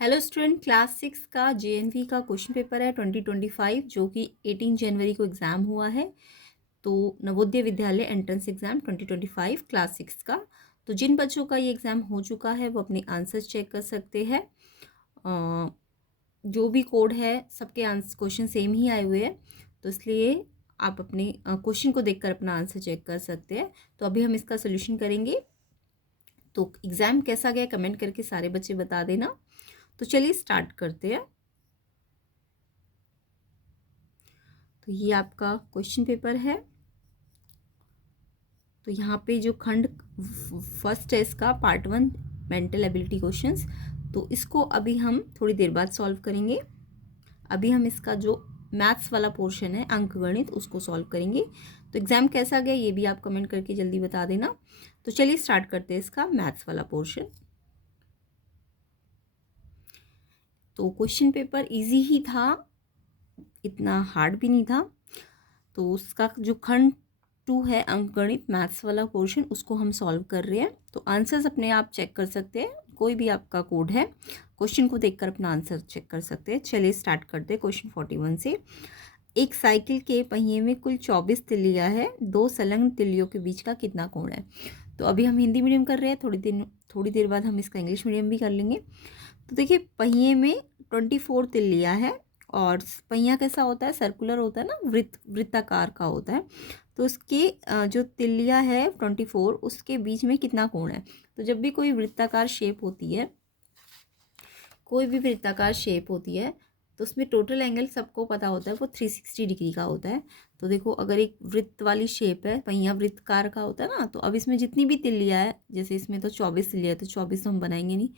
Hello student, class 6 का JNV का question paper है 2025 जो कि 18 जनवरी को एग्ज़ाम हुआ है। तो Navodaya Vidyalaya entrance exam 2025 class 6 का। तो जिन बच्चों का ये एग्ज़ाम हो चुका है वो अपने आंसर्स चेक कर सकते हैं। जो भी कोड है सबके आंसर क्वेश्चन सेम ही आए हुए हैं, तो इसलिए आप अपने क्वेश्चन को देखकर अपना आंसर चेक कर सकते हैं। तो अभी हम इसका सोल्यूशन करेंगे। तो एग्ज़ाम कैसा गया कमेंट करके सारे बच्चे बता देना। तो चलिए स्टार्ट करते हैं। तो ये आपका क्वेश्चन पेपर है। तो यहाँ पे जो खंड फर्स्ट है इसका पार्ट 1 मेंटल एबिलिटी क्वेश्चंस, तो इसको अभी हम थोड़ी देर बाद सॉल्व करेंगे। अभी हम इसका जो मैथ्स वाला पोर्शन है अंकगणित उसको सॉल्व करेंगे। तो एग्ज़ाम कैसा गया ये भी आप कमेंट करके जल्दी बता देना। तो चलिए स्टार्ट करते हैं इसका मैथ्स वाला पोर्शन। तो क्वेश्चन पेपर इजी ही था, इतना हार्ड भी नहीं था। तो उसका जो खंड 2 है अंकगणित मैथ्स वाला पोर्शन उसको हम सॉल्व कर रहे हैं। तो आंसर्स अपने आप चेक कर सकते हैं, कोई भी आपका कोड है क्वेश्चन को देखकर अपना आंसर चेक कर सकते हैं। चलिए स्टार्ट करते हैं क्वेश्चन 41 से। एक साइकिल के पहिए में कुल 24 तिल्लियाँ है, दो संलग्न तिल्लियों के बीच का कितना कोण है। तो अभी हम हिंदी मीडियम कर रहे हैं, थोड़ी देर बाद हम इसका इंग्लिश मीडियम भी कर लेंगे। तो देखिए पहिए में 24 तिल्लियाँ है और पहिया कैसा होता है, सर्कुलर होता है ना, वृत्ताकार का होता है। तो उसके जो तिल्लियाँ है 24 उसके बीच में कितना कोण है। तो जब भी कोई वृत्ताकार शेप होती है, कोई भी वृत्ताकार शेप होती है तो उसमें टोटल एंगल सबको पता होता है वो 360 डिग्री का होता है। तो देखो अगर एक वृत्त वाली शेप है, पहिया वृत्तकार का होता है ना, तो अब इसमें जितनी भी तिल्लियाँ है, जैसे इसमें तो 24 तिल्लियाँ है तो 24 तो हम बनाएंगे नहीं,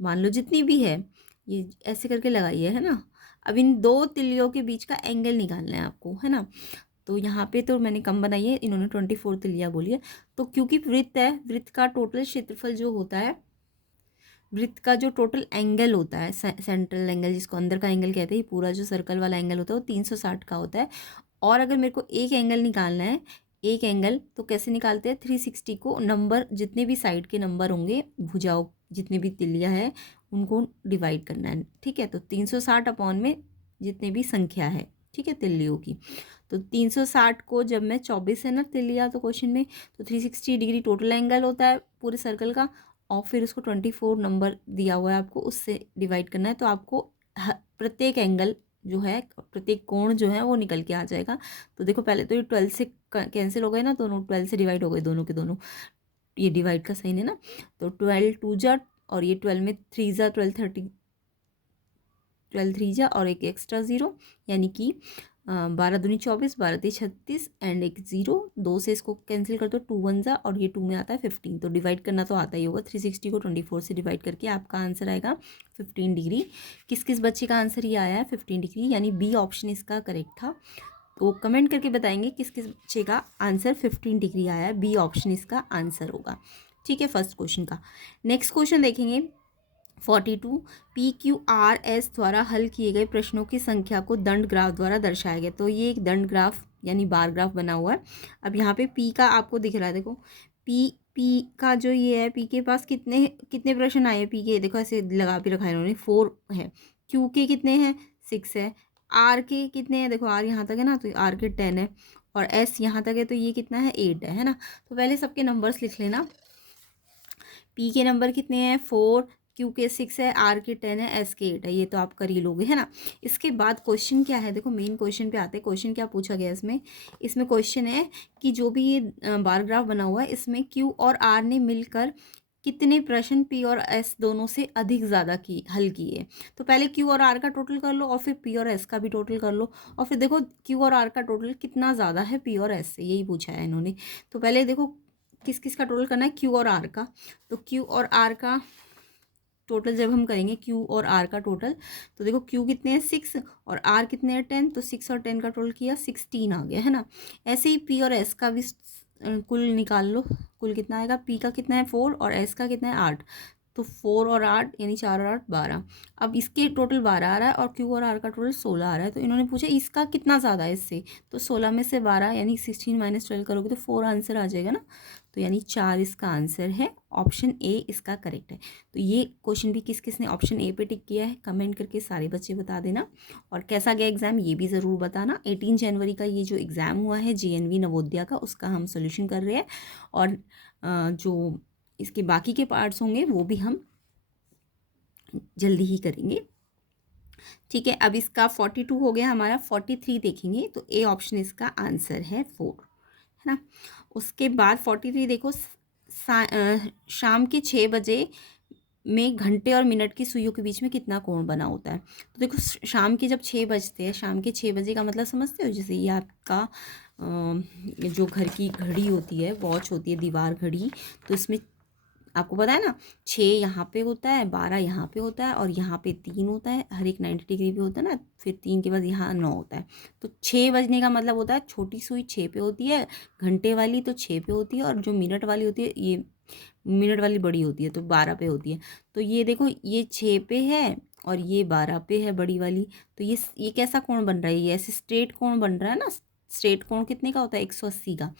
मान लो जितनी भी है ये ऐसे करके लगाइए, है ना। अब इन दो तिल्लियों के बीच का एंगल निकालना है आपको, है ना। तो यहाँ पे तो मैंने कम बनाई है, इन्होंने 24 तिल्लियाँ बोली है। तो क्योंकि वृत्त है, वृत्त का टोटल क्षेत्रफल जो होता है, वृत्त का जो टोटल एंगल होता है सेंट्रल एंगल जिसको अंदर का एंगल कहते हैं, पूरा जो सर्कल वाला एंगल होता है वो 360 का होता है। और अगर मेरे को एक एंगल निकालना है, एक एंगल, तो कैसे निकालते हैं, 360 को नंबर जितने भी साइड के नंबर होंगे, भुजाओं जितने भी तिल्लियाँ हैं उनको डिवाइड करना है, ठीक है। तो 360 अपॉन में जितने भी संख्या है, ठीक है, तिल्लियों की। तो 360 को जब मैं 24 है ना तिल्लियाँ तो क्वेश्चन में, तो 360 डिग्री टोटल एंगल होता है पूरे सर्कल का, और फिर उसको 24 नंबर दिया हुआ है आपको, उससे डिवाइड करना है। तो आपको प्रत्येक एंगल जो है, प्रत्येक कोण जो है वो निकल के आ जाएगा। तो देखो पहले तो ये 12 से कैंसिल हो गए ना, दोनों 12 से डिवाइड हो गए दोनों के दोनों, ये डिवाइड का साइन है ना। तो 12 टू जा, और ये 12 में 3 जा 12, 30, 12 3 जा और एक एक्स्ट्रा ज़ीरो, यानी कि 12 दूनी 24, 12 ती 36 एंड एक ज़ीरो, दो से इसको कैंसिल कर दो, 2 1 जा, और ये 2 में आता है 15। तो डिवाइड करना तो आता ही होगा, 360 को 24 से डिवाइड करके आपका आंसर आएगा 15 डिग्री। किस किस बच्चे का आंसर ये आया है 15 डिग्री, यानी बी ऑप्शन इसका करेक्ट था। तो कमेंट करके बताएंगे किस किस बच्चे का आंसर 15 डिग्री आया है, बी ऑप्शन इसका आंसर होगा, ठीक है, फर्स्ट क्वेश्चन का। नेक्स्ट क्वेश्चन देखेंगे 42। पी क्यू आर एस द्वारा हल किए गए प्रश्नों की संख्या को दंड ग्राफ द्वारा दर्शाया गया। तो ये एक दंड ग्राफ यानी बार ग्राफ बना हुआ है। अब यहाँ पे पी का आपको दिख रहा है, देखो पी पी का जो ये है, पी के पास कितने कितने प्रश्न आए हैं, पी के देखो ऐसे लगा भी रखा है इन्होंने, 4 है। क्यू के कितने हैं, 6 है। आर के कितने हैं, देखो आर यहाँ तक है ना, तो आर के 10 है, और एस यहाँ तक है तो ये कितना है, 8 है ना। तो पहले सबके नंबर्स लिख लेना। पी के नंबर कितने हैं, 4, क्यू के 6 है, आर के 10 है, एस के 8 है, ये तो आप कर ही लोगे, है ना। इसके बाद क्वेश्चन क्या है, देखो मेन क्वेश्चन पे आते हैं। क्वेश्चन क्या पूछा गया इसमें, इसमें क्वेश्चन है कि जो भी ये बार ग्राफ बना हुआ है इसमें क्यू और आर ने मिलकर कितने प्रश्न पी और एस दोनों से अधिक ज़्यादा की हल किए। तो पहले क्यू और आर का टोटल कर लो और फिर पी और एस का भी टोटल कर लो, और फिर देखो क्यू और आर का टोटल कितना ज़्यादा है पी और एस से, यही पूछा है इन्होंने। तो पहले देखो किस किस का टोटल करना है, क्यू और आर का। तो क्यू और आर का टोटल जब हम करेंगे, क्यू और आर का टोटल, तो देखो क्यू कितने हैं 6 और आर कितने हैं 10, तो 6 और 10 का टोटल किया 16 आ गया, है ना। ऐसे ही पी और एस का भी कुल निकाल लो, कुल कितना आएगा, पी का कितना है 4 और एस का कितना है 8, तो 4 और 8 यानी 4 और 8 12। अब इसके टोटल 12 आ रहा है और क्यू और आर का टोटल 16 आ रहा है। तो इन्होंने पूछा इसका कितना ज़्यादा है इससे, तो 16 में से 12 यानी 16 माइनस 12 करोगे तो 4 आंसर आ जाएगा ना। तो यानी 4 इसका आंसर है, ऑप्शन ए इसका करेक्ट है। तो ये क्वेश्चन भी किस किस ने ऑप्शन ए पे टिक किया है कमेंट करके सारे बच्चे बता देना। और कैसा गया एग्ज़ाम ये भी ज़रूर बताना। 18 जनवरी का ये जो एग्ज़ाम हुआ है JNV नवोदया का, उसका हम सोल्यूशन कर रहे हैं। और जो इसके बाकी के पार्ट्स होंगे वो भी हम जल्दी ही करेंगे। ठीक है, अब इसका 42 हो गया हमारा। 43 देखेंगे तो ए ऑप्शन इसका आंसर है 4, है ना। उसके बाद 43 देखो, शाम के 6 बजे में घंटे और मिनट की सुइयों के बीच में कितना कोण बना होता है। तो देखो शाम के जब 6 बजते हैं, शाम के 6 बजे का मतलब समझते हो, जैसे ये आपका जो घर की घड़ी होती है, वॉच होती है, दीवार घड़ी, तो इसमें आपको पता है ना 6 यहाँ पे होता है, 12 यहाँ पे होता है और यहाँ पे 3 होता है, हर एक 90 डिग्री पे होता है ना, फिर 3 के बाद यहाँ 9 होता है। तो 6 बजने का मतलब होता है छोटी सुई 6 पे होती है, घंटे वाली तो 6 पे होती है, और जो मिनट वाली होती है, ये मिनट वाली बड़ी होती है तो 12 पे होती है। तो ये देखो ये 6 पे है और ये 12 पे है बड़ी वाली। तो ये कैसा कोण बन रहा है, ये ऐसे स्ट्रेट कोण बन रहा है ना। स्ट्रेट कोण कितने का होता है, 180 का।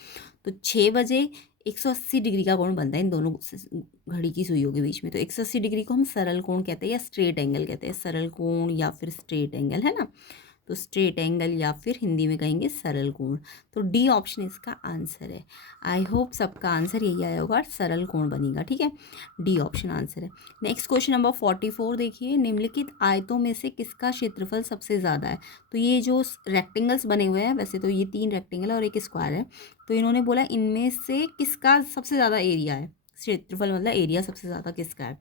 तो 6 बजे 180 डिग्री का कोण बनता है इन दोनों घड़ी की सुइयों के बीच में। तो 180 डिग्री को हम सरल कोण कहते हैं या स्ट्रेट एंगल कहते हैं। सरल कोण या फिर स्ट्रेट एंगल, है ना। तो स्ट्रेट एंगल या फिर हिंदी में कहेंगे सरल कोण। तो डी ऑप्शन इसका आंसर है। आई होप सबका आंसर यही आया होगा, सरल कोण बनेगा। ठीक है, डी ऑप्शन आंसर है। नेक्स्ट क्वेश्चन नंबर 44 देखिए, निम्नलिखित आयतों में से किसका क्षेत्रफल सबसे ज़्यादा है। तो ये जो रेक्टेंगल्स बने हुए हैं, वैसे तो ये 3 रेक्टेंगल और एक स्क्वायर है, तो इन्होंने बोला इनमें से किसका सबसे ज़्यादा एरिया है, क्षेत्रफल मतलब एरिया सबसे ज़्यादा किसका है।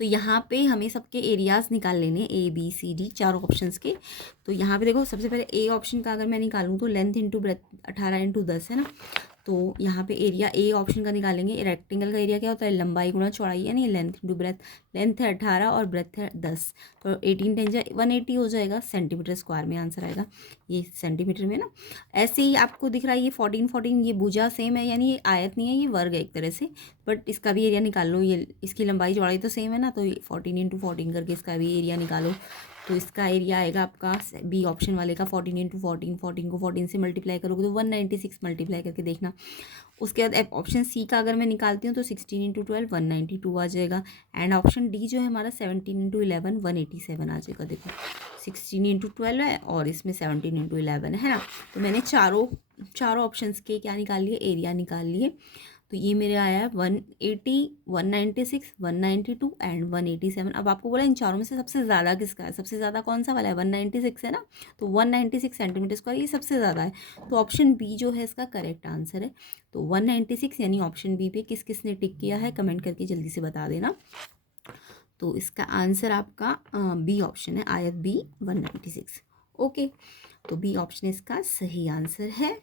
तो यहाँ पे हमें सबके एरियाज़ निकाल लेने, ABCD 4 ऑप्शंस के। तो यहाँ पे देखो सबसे पहले ए ऑप्शन का अगर मैं निकालूँ तो लेंथ इंटू ब्रेथ 18 इंटू 10 है ना। तो यहाँ पे एरिया ए ऑप्शन का निकालेंगे। रेक्टेंगल का एरिया क्या होता है, लंबाई गुणा चौड़ाई, यानी लेंथ इंटू ब्रेथ। लेंथ है 18 और ब्रेथ है 10, तो 18 10 180 हो जाएगा सेंटीमीटर स्क्वायर में आंसर आएगा, ये सेंटीमीटर में ना। ऐसे ही आपको दिख रहा है ये 14 14, ये भुजा सेम है, यानी ये आयत नहीं है, ये वर्ग है एक तरह से, बट इसका भी एरिया निकाल लो। ये इसकी लंबाई चौड़ाई तो सेम है ना, तो 14 इंटू 14 करके इसका भी एरिया निकालो। तो इसका एरिया आएगा आपका बी ऑप्शन वाले का 14 इंटू 14। 14 को 14 से मल्टीप्लाई करोगे तो 196 मल्टीप्लाई करके देखना। उसके बाद ऑप्शन सी का अगर मैं निकालती हूँ तो 16 इंटू 12 192 आ जाएगा। एंड ऑप्शन डी जो है हमारा 17 इंटू 11 187 आ जाएगा। देखो 16 इंटू 12 है और इसमें 17 इंटू 11 है ना। तो मैंने चारों ऑप्शंस के क्या निकाल लिए, एरिया निकाल लिए। तो ये मेरे आया है 180 196 192 एंड 187। अब आपको बोला इन चारों में से सबसे ज़्यादा किसका है, सबसे ज़्यादा कौन सा वाला है, 196 है ना। तो 196 सेंटीमीटर स्क्वायर ये सबसे ज़्यादा है, तो ऑप्शन बी जो है इसका करेक्ट आंसर है। तो 196 यानी ऑप्शन बी पे किस किस ने टिक किया है कमेंट करके जल्दी से बता देना। तो इसका आंसर आपका बी ऑप्शन है, आयत बी 196। ओके, तो बी ऑप्शन इसका सही आंसर है।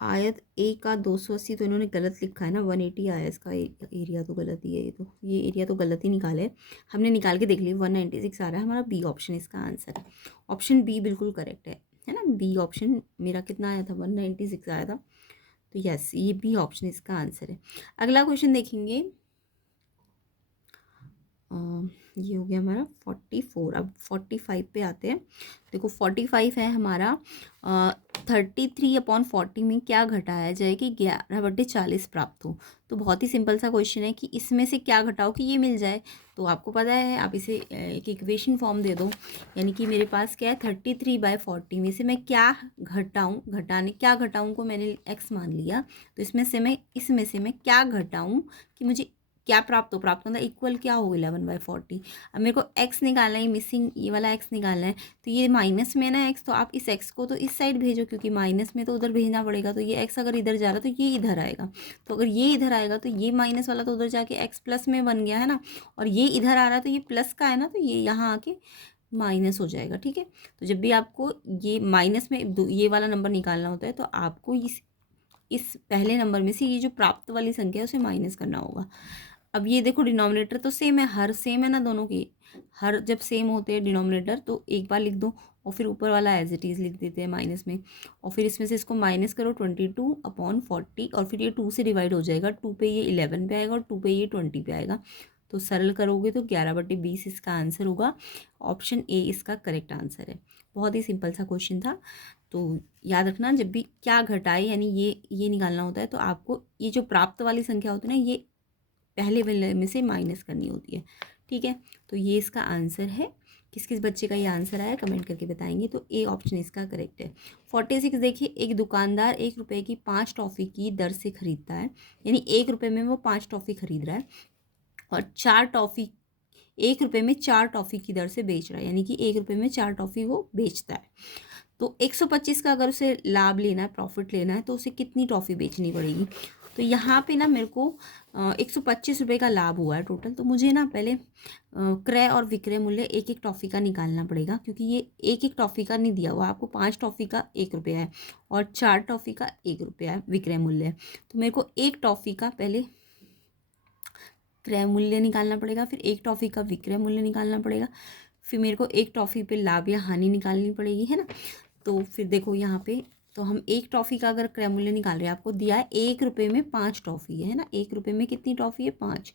आयत ए का 280 तो इन्होंने गलत लिखा है ना, 180 आया इसका एरिया, तो गलत ही है ये, तो ये एरिया तो गलत ही निकाले है। हमने निकाल के देख लिया 196 आ रहा है हमारा, बी ऑप्शन इसका आंसर है। ऑप्शन बी बिल्कुल करेक्ट है ना। बी ऑप्शन मेरा कितना आया था, 196 आया था, तो यस ये बी ऑप्शन इसका आंसर है। अगला क्वेश्चन देखेंगे, ये हो गया हमारा 44। अब 45 पे आते हैं। देखो 45 है हमारा, 33/40 में क्या घटाया जाए कि 11/40 प्राप्त हो। तो बहुत ही सिंपल सा क्वेश्चन है कि इसमें से क्या घटाओ कि ये मिल जाए। तो आपको पता है, आप इसे एक इक्वेशन फॉर्म दे दो, यानी कि मेरे पास क्या है 33/40 में से मैं क्या घटाऊँ, क्या घटाऊँ को मैंने x मान लिया। तो इसमें से मैं क्या घटाऊँ कि मुझे क्या प्राप्त मतलब इक्वल क्या हो 11/40। अब मेरे को x निकालना है, मिसिंग ये वाला x निकालना है। तो ये माइनस में ना x, तो आप इस x को तो इस साइड भेजो, क्योंकि माइनस में तो उधर भेजना पड़ेगा। तो ये x अगर इधर जा रहा है तो ये इधर आएगा, तो अगर ये इधर आएगा तो ये माइनस वाला तो उधर जाके x प्लस में बन गया है ना, और ये इधर आ रहा है तो ये प्लस का है ना, तो ये यहाँ आके माइनस हो जाएगा। ठीक है, तो जब भी आपको ये माइनस में ये वाला नंबर निकालना होता है तो आपको इस पहले नंबर में से ये जो प्राप्त वाली संख्या है उसे माइनस करना होगा। अब ये देखो डिनोमिनेटर तो सेम है, हर सेम है ना दोनों की, हर जब सेम होते हैं डिनोमिनेटर तो एक बार लिख दो और फिर ऊपर वाला एज इट इज़ लिख देते हैं माइनस में, और फिर इसमें से इसको माइनस करो 22/40 और फिर ये 2 से डिवाइड हो जाएगा, 2 पे ये 11 पे आएगा और 2 पे ये 20 पे आएगा। तो सरल करोगे तो 11/20 इसका आंसर होगा। ऑप्शन ए इसका करेक्ट आंसर है। बहुत ही सिंपल सा क्वेश्चन था। तो याद रखना, जब भी क्या घटाए यानी ये निकालना होता है तो आपको ये जो प्राप्त वाली संख्या होती है ना, ये पहले वाले में से माइनस करनी होती है। ठीक है, तो ये इसका आंसर है। किस किस बच्चे का ये आंसर आया कमेंट करके बताएंगे। तो ए ऑप्शन इसका करेक्ट है। 46 देखिए, एक दुकानदार 1 रुपये की 5 टॉफ़ी की दर से खरीदता है, यानी 1 रुपये में वो 5 टॉफ़ी खरीद रहा है और 4 टॉफ़ी 1 रुपये में 4 टॉफ़ी की दर से बेच रहा है, यानी कि 1 रुपये में 4 टॉफ़ी वो बेचता है। तो 125 का अगर उसे लाभ लेना है, प्रॉफिट लेना है, तो उसे कितनी टॉफ़ी बेचनी पड़ेगी। तो यहाँ पे ना मेरे को 125 रुपये का लाभ हुआ है टोटल, तो मुझे ना पहले क्रय और विक्रय मूल्य एक एक टॉफ़ी का निकालना पड़ेगा, क्योंकि ये एक एक टॉफ़ी का नहीं दिया हुआ आपको। 5 टॉफ़ी का 1 रुपया है और 4 टॉफ़ी का 1 रुपया है विक्रय मूल्य। तो मेरे को एक टॉफ़ी का पहले क्रय मूल्य निकालना पड़ेगा, फिर एक टॉफ़ी का विक्रय मूल्य निकालना पड़ेगा, फिर मेरे को एक टॉफ़ी पे लाभ या हानि निकालनी पड़ेगी, है ना। तो फिर देखो यहाँ पे, तो हम एक टॉफ़ी का अगर क्रय मूल्य निकाल रहे हैं, आपको दिया है 1 रुपये में 5 टॉफ़ी है ना, 1 रुपये में कितनी टॉफ़ी है 5।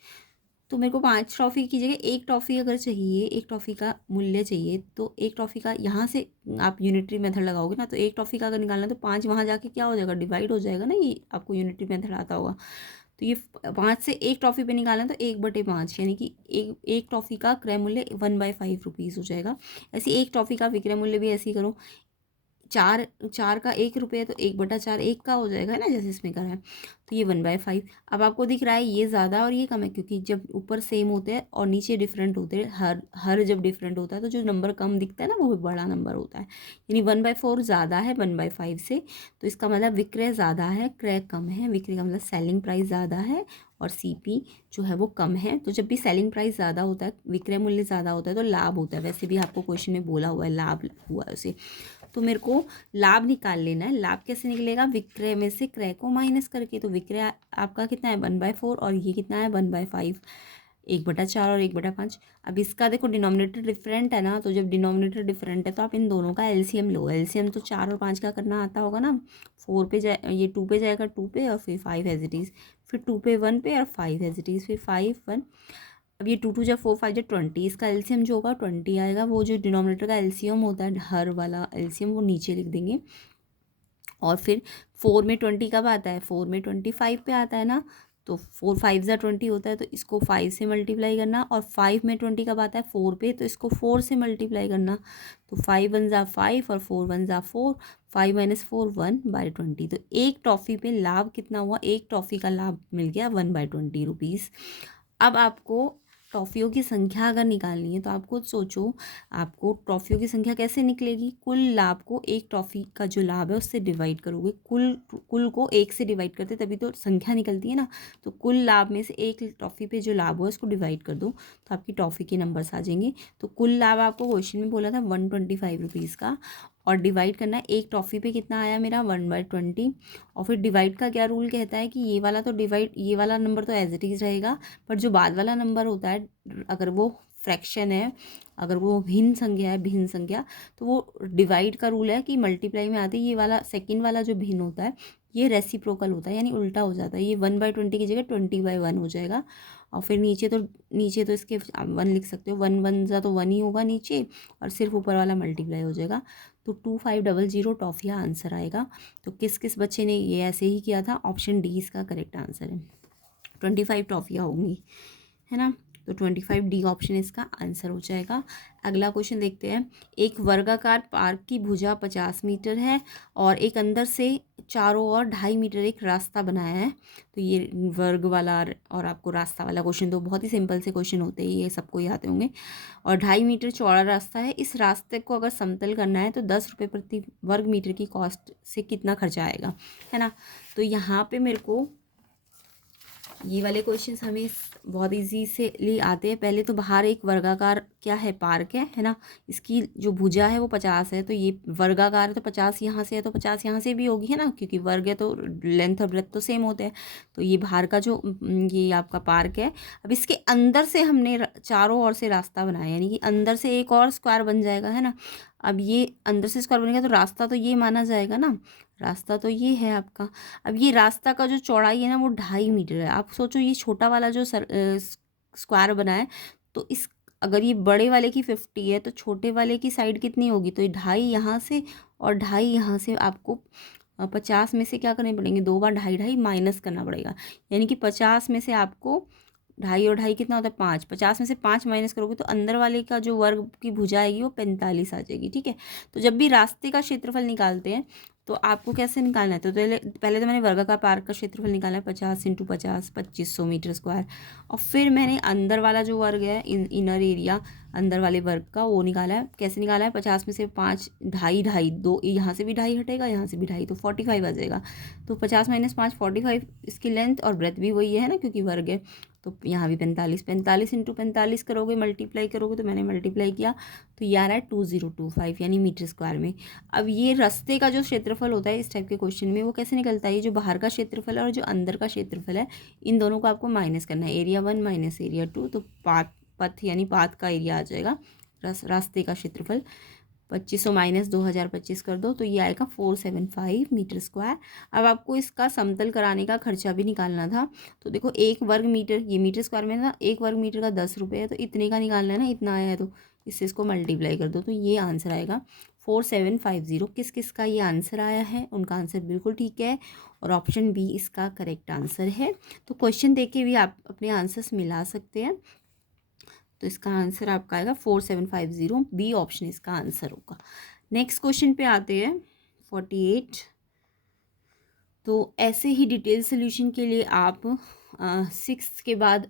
तो मेरे को 5 टॉफ़ी की जगह एक टॉफ़ी अगर चाहिए, एक टॉफ़ी का मूल्य चाहिए, तो एक टॉफ़ी का यहाँ से आप यूनिटरी मेथड लगाओगे ना, तो एक टॉफ़ी का अगर निकालना है तो 5 वहाँ जाके क्या हो जाएगा, डिवाइड हो जाएगा ना, ये आपको यूनिटरी मेथड आता होगा। तो ये 5 से एक टॉफ़ी पे निकालना तो 1/5, यानी कि एक टॉफ़ी का क्रय मूल्य 1/5 रुपीज़ हो जाएगा। ऐसे एक टॉफ़ी का विक्रय मूल्य भी ऐसे ही करो, 4 का 1 रुपये है तो 1/4 एक का हो जाएगा ना, जैसे इसमें करा है। तो ये 1/5। अब आपको दिख रहा है ये ज़्यादा और ये कम है, क्योंकि जब ऊपर सेम होते हैं और नीचे डिफरेंट होते हैं, हर जब डिफरेंट होता है तो जो नंबर कम दिखता है ना, वो बड़ा नंबर होता है। यानी 1/4 ज़्यादा है 1/5 से, तो इसका मतलब विक्रय ज़्यादा है, क्रय कम है। विक्रय का मतलब सेलिंग प्राइस ज़्यादा है और सीपी जो है वो कम है। तो जब भी सेलिंग प्राइस ज़्यादा होता है, विक्रय मूल्य ज़्यादा होता है, तो लाभ होता है। वैसे भी आपको क्वेश्चन में बोला हुआ है लाभ हुआ है उसे। तो मेरे को लाभ निकाल लेना है। लाभ कैसे निकलेगा, विक्रय में से क्रय को माइनस करके। तो विक्रय आपका कितना है 1/4 और ये कितना है 1/5, 1/4 और 1/5। अब इसका देखो डिनोमिनेटर डिफरेंट है ना, तो जब डिनोमिनेटर डिफरेंट है तो आप इन दोनों का एलसीएम लो। एलसीएम तो 4 और 5 का करना आता होगा ना। 4 पे जाए, ये 2 पे जाएगा 2 पे और फिर 5 एज इट इज़, फिर 2 पे 1 पे और 5 एज इट इज़, फिर 5 1। अब ये 2 2 जा 4 5 जा 20, इसका एलसीएम जो होगा 20 आएगा। वो जो डिनोमिनेटर का एलसीएम होता है, हर वाला एलसीएम, वो नीचे लिख देंगे। और फिर 4 में 20 कब आता है, 4 में 25 पे आता है ना। तो 4 5 जा 20 होता है, तो इसको 5 से मल्टीप्लाई करना। और 5 में 20 कब आता है 4 पे, तो इसको 4 से मल्टीप्लाई करना। तो 5 1 जा 5 और 4 1 जा 4, 5 - 4 1/20। तो एक टॉफ़ी पे लाभ कितना हुआ, एक टॉफ़ी का लाभ मिल गया 1/20 रुपीज़। अब आपको टॉफ़ियों की संख्या अगर निकालनी है तो आप खुद सोचो, आपको टॉफ़ियों की संख्या कैसे निकलेगी। कुल लाभ को एक टॉफ़ी का जो लाभ है उससे डिवाइड करोगे। कुल को 1 से डिवाइड करते तभी तो संख्या निकलती है ना। तो कुल लाभ में से एक टॉफ़ी पे जो लाभ हुआ उसको डिवाइड कर दो, तो आपकी टॉफ़ी के नंबर्स आ जाएंगे। तो कुल लाभ आपको क्वेश्चन में बोला था 125 रुपीज़ का, और डिवाइड करना है एक टॉफ़ी पे, कितना आया मेरा 1/20। और फिर डिवाइड का क्या रूल कहता है कि ये वाला तो डिवाइड, ये वाला नंबर तो एज इट इज़ रहेगा, पर जो बाद वाला नंबर होता है, अगर वो फ्रैक्शन है, अगर वो भिन्न संख्या है, भिन्न संख्या, तो वो डिवाइड का रूल है कि मल्टीप्लाई में आती है। ये वाला सेकंड वाला जो भिन्न होता है ये रेसिप्रोकल होता है, यानी उल्टा हो जाता है। ये 1/20 की जगह 20/1 हो जाएगा। और फिर नीचे तो इसके 1 लिख सकते हो, 1 1 जा तो 1 ही होगा नीचे, और सिर्फ ऊपर वाला मल्टीप्लाई हो जाएगा। तो 2500 टॉफ़ियाँ आंसर आएगा। तो किस किस बच्चे ने ये ऐसे ही किया था, ऑप्शन डी इसका करेक्ट आंसर है। 25 टॉफ़ियाँ होंगी, है ना। तो 25 डी ऑप्शन इसका आंसर हो जाएगा। अगला क्वेश्चन देखते हैं। एक वर्गाकार पार्क की भुजा 50 मीटर है और एक अंदर से चारों ओर 2.5 मीटर एक रास्ता बनाया है। तो ये वर्ग वाला और आपको रास्ता वाला क्वेश्चन तो बहुत ही सिंपल से क्वेश्चन होते हैं, ये सबको ही आते होंगे। और 2.5 मीटर चौड़ा रास्ता है। इस रास्ते को अगर समतल करना है तो 10 रुपये प्रति वर्ग मीटर की कॉस्ट से कितना खर्चा आएगा, है ना। तो यहाँ पे मेरे को ये वाले क्वेश्चंस हमें बहुत इजी से लिए आते हैं। पहले तो बाहर एक वर्गाकार क्या है, पार्क है ना। इसकी जो भुजा है वो 50 है, तो ये वर्गाकार है तो 50 यहाँ से है तो 50 यहाँ से भी होगी, है ना, क्योंकि वर्ग है तो लेंथ और ब्रेथ तो सेम होते हैं। तो ये बाहर का जो ये आपका पार्क है। अब इसके अंदर से हमने चारों ओर से रास्ता बनाया, यानी कि अंदर से एक और स्क्वायर बन जाएगा, है ना। अब ये अंदर से स्क्वायर बनेगा तो रास्ता तो ये माना जाएगा ना, रास्ता तो ये है आपका। अब ये रास्ता का जो चौड़ाई है ना वो 2.5 मीटर है। आप सोचो ये छोटा वाला जो स्क्वायर बना है, तो इस अगर ये बड़े वाले की 50 है तो छोटे वाले की साइड कितनी होगी, तो ये 2.5 यहाँ से और 2.5 यहाँ से आपको 50 में से क्या करने पड़ेंगे, 2 बार 2.5 माइनस करना पड़ेगा। यानी कि 50 में से आपको 2.5 और 2.5 कितना होता है 5, 50 में से 5 माइनस करोगे तो अंदर वाले का जो वर्ग की भुजा आएगी वो 45 आ जाएगी, ठीक है। तो जब भी रास्ते का क्षेत्रफल निकालते हैं तो आपको कैसे निकालना है, तो पहले तो मैंने वर्गाकार पार्क का क्षेत्रफल निकाला है 50 × 50 2500 मीटर स्क्वायर। और फिर मैंने अंदर वाला जो वर्ग है इनर एरिया अंदर वाले वर्ग का वो निकाला है। कैसे निकाला है, 50 में से 5 2.5 दो, यहाँ से भी 2.5 हटेगा, यहाँ से भी 2.5, तो 45 आ जाएगा। तो 50 - 5 45, इसकी लेंथ और ब्रेथ भी वही है ना, क्योंकि वर्ग है। तो यहाँ भी 45 × 45 करोगे, मल्टीप्लाई करोगे, तो मैंने मल्टीप्लाई किया तो ये आ रहा है 2025 यानी मीटर स्क्वायर में। अब ये रास्ते का जो क्षेत्रफल होता है इस टाइप के क्वेश्चन में वो कैसे निकलता है, ये जो बाहर का क्षेत्रफल है और जो अंदर का क्षेत्रफल है इन दोनों को आपको माइनस करना है, एरिया 1 माइनस एरिया 2, तो पथ यानी पाथ का एरिया आ जाएगा, रास्ते का क्षेत्रफल। 2500 - 2025 कर दो तो ये आएगा 475 मीटर स्क्वायर। अब आपको इसका समतल कराने का खर्चा भी निकालना था। तो देखो 1 वर्ग मीटर, ये मीटर स्क्वायर में ना 1 वर्ग मीटर का 10 रुपये है, तो इतने का निकालना है ना, इतना आया है तो इससे इसको मल्टीप्लाई कर दो तो ये आंसर आएगा 4750। किस किस का ये आंसर आया है, उनका आंसर बिल्कुल ठीक है और ऑप्शन बी इसका करेक्ट आंसर है। तो क्वेश्चन देख के भी आप अपने आंसर्स मिला सकते हैं। तो इसका आंसर आपका आएगा 4750, बी ऑप्शन इसका आंसर होगा। नेक्स्ट क्वेश्चन पे आते हैं 48। तो ऐसे ही डिटेल सोल्यूशन के लिए आप 6th के बाद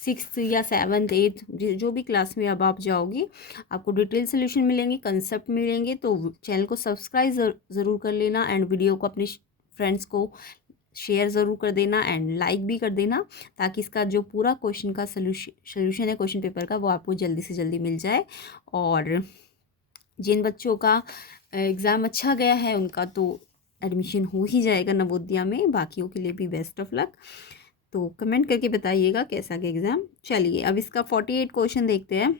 6th या 7th 8th जो भी क्लास में अब आप जाओगी आपको डिटेल सोल्यूशन मिलेंगे, कंसेप्ट मिलेंगे। तो चैनल को सब्सक्राइब ज़रूर कर लेना एंड वीडियो को अपने फ्रेंड्स को शेयर ज़रूर कर देना एंड लाइक भी कर देना, ताकि इसका जो पूरा क्वेश्चन का सोल्यूशन है क्वेश्चन पेपर का वो आपको जल्दी से जल्दी मिल जाए। और जिन बच्चों का एग्ज़ाम अच्छा गया है उनका तो एडमिशन हो ही जाएगा नवोदया में, बाकियों के लिए भी बेस्ट ऑफ लक। तो कमेंट करके बताइएगा कैसा गया एग्ज़ाम। चलिए अब इसका 48 क्वेश्चन देखते हैं।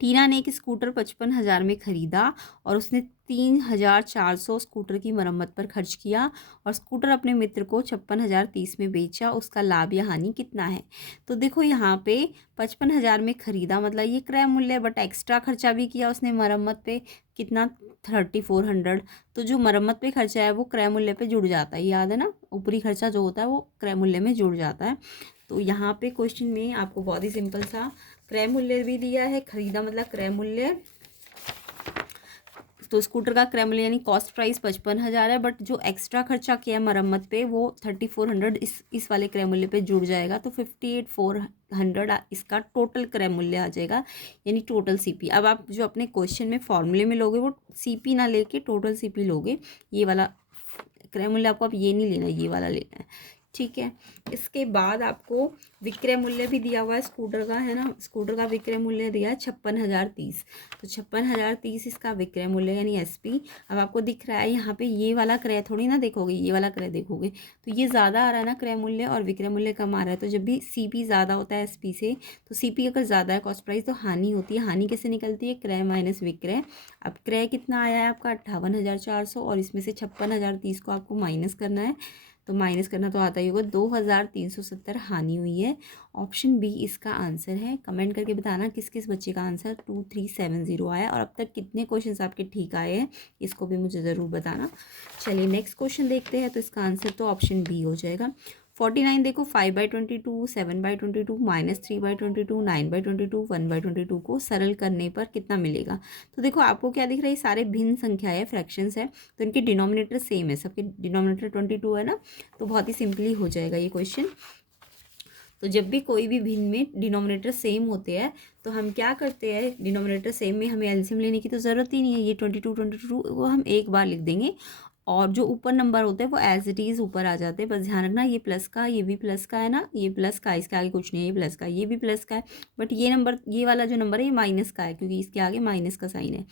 टीना ने एक स्कूटर 55,000 में ख़रीदा और उसने 3,400 स्कूटर की मरम्मत पर खर्च किया और स्कूटर अपने मित्र को 56,030 में बेचा। उसका लाभ या हानि कितना है। तो देखो यहाँ पे 55,000 में ख़रीदा मतलब ये क्रय मूल्य, बट एक्स्ट्रा खर्चा भी किया उसने मरम्मत पे, कितना 3400। तो जो मरम्मत पे खर्चा है वो क्रय मूल्य पे जुड़ जाता है, याद है ना, ऊपरी खर्चा जो होता है वो क्रय मूल्य में जुड़ जाता है। तो यहाँ पे क्वेश्चन में आपको बहुत ही सिंपल सा क्रय मूल्य भी दिया है, खरीदा मतलब क्रय मूल्य। तो स्कूटर का क्रय मूल्य यानी कॉस्ट प्राइस 55,000 है, बट जो एक्स्ट्रा खर्चा किया मरम्मत पे वो 3400 इस वाले क्रय मूल्य पे जुड़ जाएगा। तो 58,400 इसका टोटल क्रय मूल्य आ जाएगा, यानी टोटल सीपी। अब आप जो अपने क्वेश्चन में फॉर्मूले में लोगे वो सीपी ना लेके टोटल सीपी लोगे। ये वाला क्रय मूल्य आपको अब ये नहीं लेना, ये वाला लेना है, ठीक है। इसके बाद आपको विक्रय मूल्य भी दिया हुआ है स्कूटर का, है ना। स्कूटर का विक्रय मूल्य दिया है 56,030। तो 56,030 इसका विक्रय मूल्य यानी एसपी। अब आपको दिख रहा है यहाँ पे ये वाला क्रय थोड़ी ना देखोगे, ये वाला क्रय देखोगे तो ये ज़्यादा आ रहा है ना क्रय मूल्य और विक्रय मूल्य कम आ रहा है। तो जब भी सीपी ज़्यादा होता है एसपी से, तो सीपी अगर ज़्यादा है कॉस्ट प्राइस तो हानि होती है। हानि कैसे निकलती है, क्रय माइनस विक्रय। अब क्रय कितना आया है आपका 58,400 और इसमें से 56,030 को आपको माइनस करना है। तो माइनस करना तो आता ही होगा, 2,370 हानि हुई है। ऑप्शन बी इसका आंसर है। कमेंट करके बताना किस किस बच्चे का आंसर 2370 आया और अब तक कितने क्वेश्चंस आपके ठीक आए हैं, इसको भी मुझे ज़रूर बताना। चलिए नेक्स्ट क्वेश्चन देखते हैं। तो इसका आंसर तो ऑप्शन बी हो जाएगा। 49 देखो 5/22, 7/22, -3/22, 9/22, 1/22 को सरल करने पर कितना मिलेगा। तो देखो आपको क्या दिख रहा है, सारे भिन्न संख्या है, फ्रैक्शंस है, तो इनके डिनोमिनेटर सेम है, सबके डिनोमिनेटर 22 है ना। तो बहुत ही सिंपली हो जाएगा ये क्वेश्चन। तो जब भी कोई भी भिन्न में डिनोमिनेटर सेम होते हैं तो हम क्या करते हैं, डिनोमिनेटर सेम में हमें एलसीएम लेने की तो ज़रूरत ही नहीं है। ये 22 वो हम एक बार लिख देंगे और जो ऊपर नंबर होते हैं वो एज इट इज़ ऊपर आ जाते हैं। बस ध्यान रखना, ये प्लस का, ये भी प्लस का है ना, ये प्लस का, इसके आगे कुछ नहीं है, ये प्लस का, ये भी प्लस का है। बट ये नंबर, ये वाला जो नंबर है ये माइनस का है, क्योंकि इसके आगे माइनस का साइन है।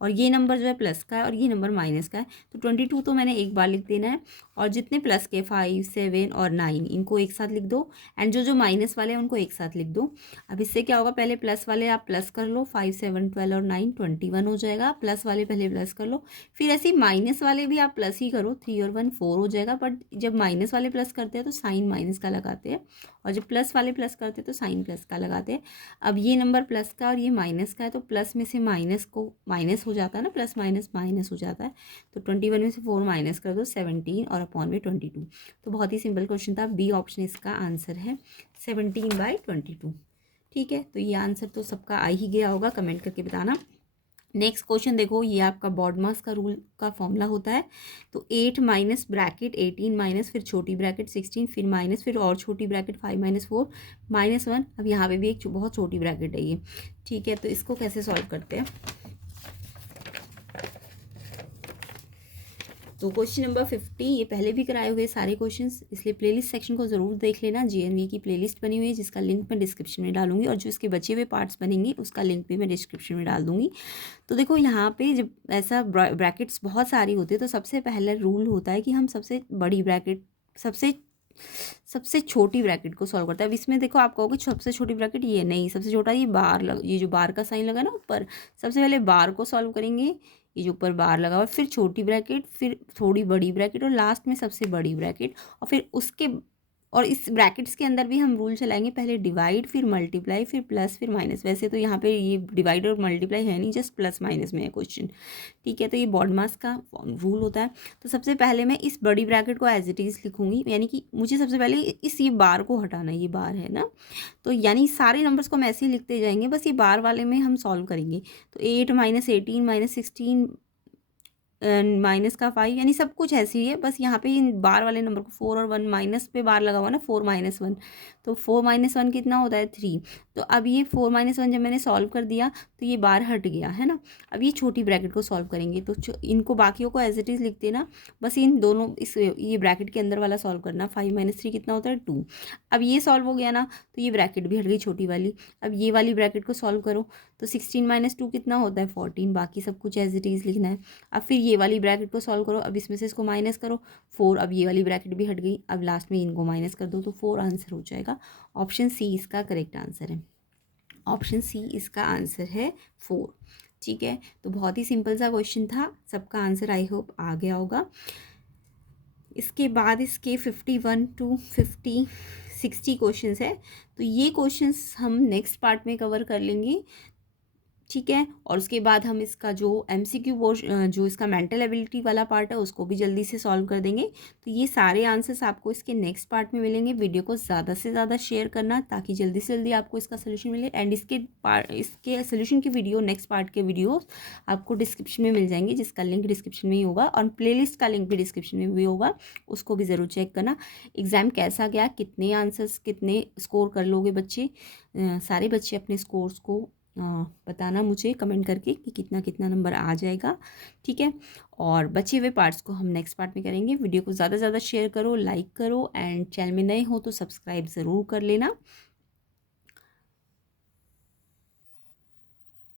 और ये नंबर जो है प्लस का है और ये नंबर माइनस का है। तो 22 तो मैंने एक बार लिख देना है, और जितने प्लस के 5, 7 और 9 इनको एक साथ लिख दो, एंड जो जो माइनस वाले हैं उनको एक साथ लिख दो। अब इससे क्या होगा, पहले प्लस वाले आप प्लस कर लो, 5, 7, 12 और 9 21 हो जाएगा। प्लस वाले पहले प्लस कर लो, फिर ऐसे ही माइनस वाले भी आप प्लस ही करो, 3 और 1 4 हो जाएगा। बट जब माइनस वाले प्लस करते हैं तो साइन माइनस का लगाते हैं, और जब प्लस वाले प्लस करते हैं तो साइन प्लस का लगाते हैं। अब ये नंबर प्लस का और ये माइनस का है, तो प्लस में से माइनस को माइनस हो जाता है ना, प्लस माइनस माइनस हो जाता है। तो 21 में से 4 माइनस कर दो, 17 और अपॉन में 22। तो बहुत ही सिंपल क्वेश्चन था, बी ऑप्शन इसका आंसर है 17/22। ठीक है, तो ये आंसर तो सबका आ ही गया होगा, कमेंट करके बताना। नेक्स्ट क्वेश्चन देखो, ये आपका बॉडमास का रूल का फॉर्मूला होता है। तो 8 माइनस ब्रैकेट 18 माइनस फिर छोटी ब्रैकेट 16 फिर माइनस फिर और छोटी ब्रैकेट 5 माइनस 4 माइनस 1। अब यहाँ पे भी एक बहुत छोटी ब्रैकेट है ये। ठीक है, तो इसको कैसे सॉल्व करते हैं। तो क्वेश्चन नंबर 50, ये पहले भी कराए हुए सारे क्वेश्चंस, इसलिए प्लेलिस्ट सेक्शन को ज़रूर देख लेना। जीएनवी की प्लेलिस्ट बनी हुई है जिसका लिंक मैं डिस्क्रिप्शन में डालूंगी, और जो इसके बचे हुए पार्ट्स बनेंगे उसका लिंक भी मैं डिस्क्रिप्शन में डाल दूंगी। तो देखो यहाँ पे जब ऐसा ब्रैकेट्स बहुत सारी होती है तो सबसे पहला रूल होता है कि हम सबसे बड़ी ब्रैकेट सबसे छोटी ब्रैकेट को सॉल्व करता है। अब इसमें देखो, आप कहोगे सबसे छोटी ब्रैकेट ये नहीं, सबसे छोटा ये बार ये जो बार का साइन लगा ना ऊपर, सबसे पहले बार को सॉल्व करेंगे, ये जो ऊपर बार लगा हुआ, फिर छोटी ब्रैकेट, फिर थोड़ी बड़ी ब्रैकेट, और लास्ट में सबसे बड़ी ब्रैकेट। और फिर उसके और इस ब्रैकेट्स के अंदर भी हम रूल चलाएंगे, पहले डिवाइड फिर मल्टीप्लाई फिर प्लस फिर माइनस। वैसे तो यहाँ पे ये डिवाइड और मल्टीप्लाई है नहीं, जस्ट प्लस माइनस में है क्वेश्चन। ठीक है, तो ये बॉडमास का रूल होता है। तो सबसे पहले मैं इस बड़ी ब्रैकेट को एज इट इज़ लिखूंगी, यानी कि मुझे सबसे पहले इस ये बार को हटाना है, ये बार है ना, तो यानी सारे नंबर्स को हम ऐसे ही लिखते जाएंगे, बस ये बार वाले में हम सॉल्व करेंगे। तो 8 माइनस 18 माइनस 16 माइनस का 5, यानी सब कुछ ऐसे ही है, बस यहाँ पे इन बार वाले नंबर को 4 और 1 माइनस पे बार लगा हुआ ना, 4 माइनस 1, तो 4 माइनस 1 कितना होता है 3। तो अब ये 4 माइनस 1 जब मैंने सॉल्व कर दिया तो ये बार हट गया है ना। अब ये छोटी ब्रैकेट को सॉल्व करेंगे, तो इनको बाकियों को एज इट इज़ लिख देना, बस इन दोनों इस ये ब्रैकेट के अंदर वाला सॉल्व करना। 5 माइनस 3 कितना होता है 2। अब ये सॉल्व हो गया ना, तो ये ब्रैकेट भी हट गई छोटी वाली। अब ये वाली ब्रैकेट को सॉल्व करो, तो 16 माइनस 2 कितना होता है 14, बाकी सब कुछ एज इट इज़ लिखना है। अब फिर ये वाली ब्रैकेट को सॉल्व करो, अब इसमें से इसको माइनस करो 4, अब ये वाली ब्रैकेट भी हट गई, अब लास्ट में इनको माइनस कर दो, तो 4 आंसर हो जाएगा। ऑप्शन सी इसका करेक्ट आंसर है, ऑप्शन सी इसका आंसर है 4। ठीक है, तो बहुत ही सिंपल सा क्वेश्चन था, सबका आंसर आई होप आ गया होगा। इसके बाद इसके 51 टू 60 क्वेश्चंस है, तो ये क्वेश्चंस हम नेक्स्ट पार्ट में कवर कर लेंगे। ठीक है, और उसके बाद हम इसका जो MCQ जो इसका मेंटल एबिलिटी वाला पार्ट है उसको भी जल्दी से सॉल्व कर देंगे। तो ये सारे आंसर्स आपको इसके नेक्स्ट पार्ट में मिलेंगे। वीडियो को ज़्यादा से ज़्यादा शेयर करना ताकि जल्दी से जल्दी आपको इसका सोल्यूशन मिले, एंड इसके सोल्यूशन की वीडियो, नेक्स्ट पार्ट के वीडियो आपको डिस्क्रिप्शन में मिल जाएंगे, जिसका लिंक डिस्क्रिप्शन में ही होगा, और प्लेलिस्ट का लिंक भी डिस्क्रिप्शन में भी होगा, उसको भी ज़रूर चेक करना। एग्ज़ाम कैसा गया, कितने आंसर्स, कितने स्कोर कर लोगे बच्चे, सारे बच्चे अपने स्कोर्स को बताना मुझे कमेंट करके कि कितना कितना नंबर आ जाएगा। ठीक है, और बचे हुए पार्ट्स को हम नेक्स्ट पार्ट में करेंगे। वीडियो को ज़्यादा से ज़्यादा शेयर करो, लाइक करो, एंड चैनल में नए हो तो सब्सक्राइब ज़रूर कर लेना।